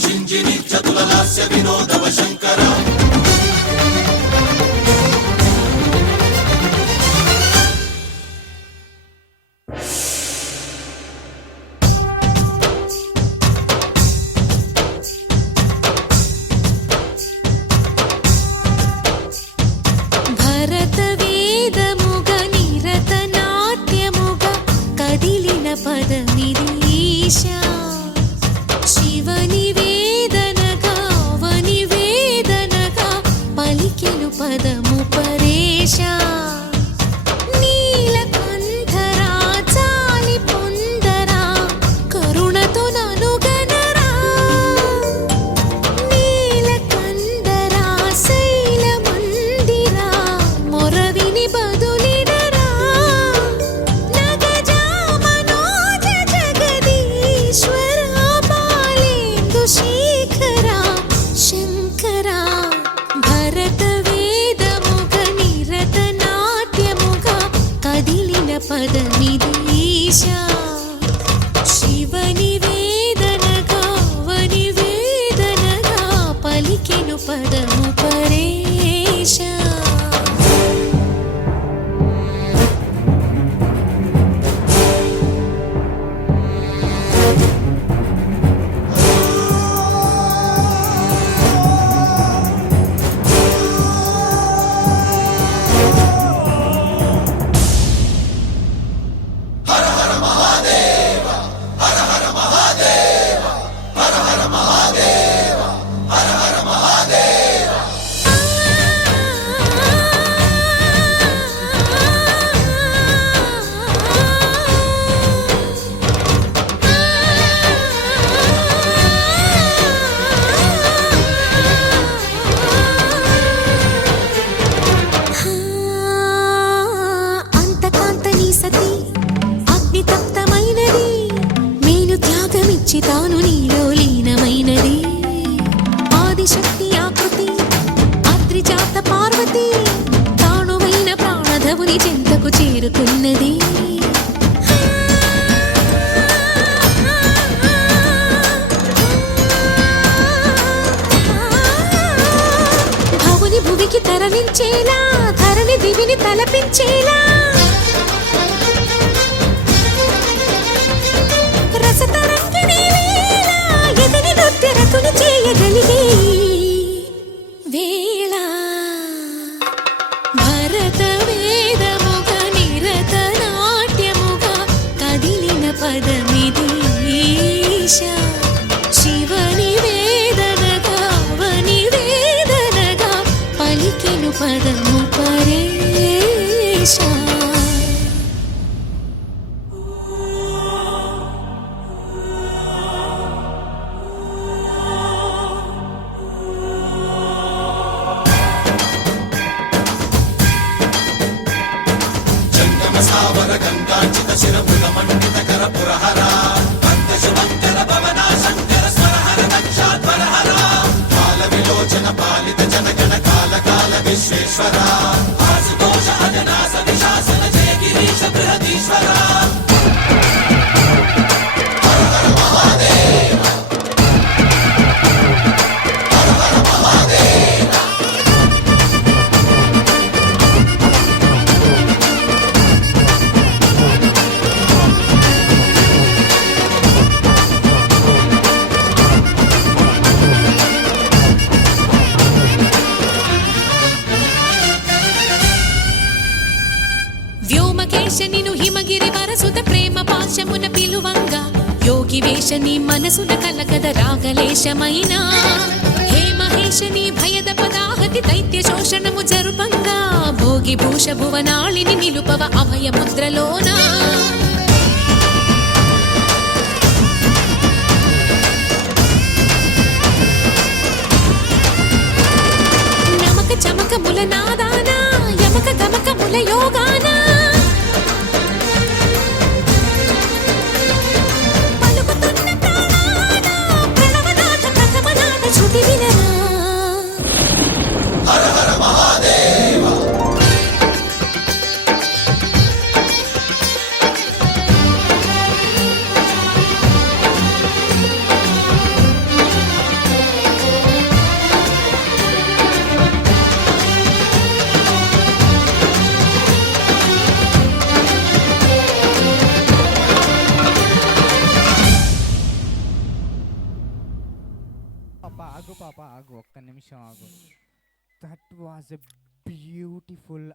शिञ्जिनि चतुललास्य विनोदव शङ्कर ధరణి దివిని తలపించేలా రసతరంగిణి వేళ ఎదిని నృత్యరతుని చేయగలిగే వేళ భరత వేదముగ నిరత నాట్యముగ కదిలిన పదమిది ఈశా శివని వేదనగా వని వేదనగా పలికెను పదము పరేశా सावर गंगाचित शिरमृग मंडित कर पुरहरा वंद शुभंकर भवना शंकर स्वरहर दक्षाध्वर हरा काल विलोचन पालित जनगण काल काल विश्वेश्वरा आशुतोष अजनास विशासन जय गिरीश बृहदीश्वरा हर हर महादेव हर हर महादेव వ్యోమకేశనిను హిమగిరి వరసుత ప్రేమ పాశమున పిలువంగా యోగి వేషని మనసున కలగద రాగలేశమైన హే మహేశని భయద పదాహతి దైత్య శోషణము జరుపంగా భోగి భూష భువనాళిని నిలుపవ అభయ ముద్రలోన నమక చమకముల నాదాన యమక గమకముల యోగాన हर हर महादेव ఆగు, ఒక్క నిమిషం ఆగు. That was a beautiful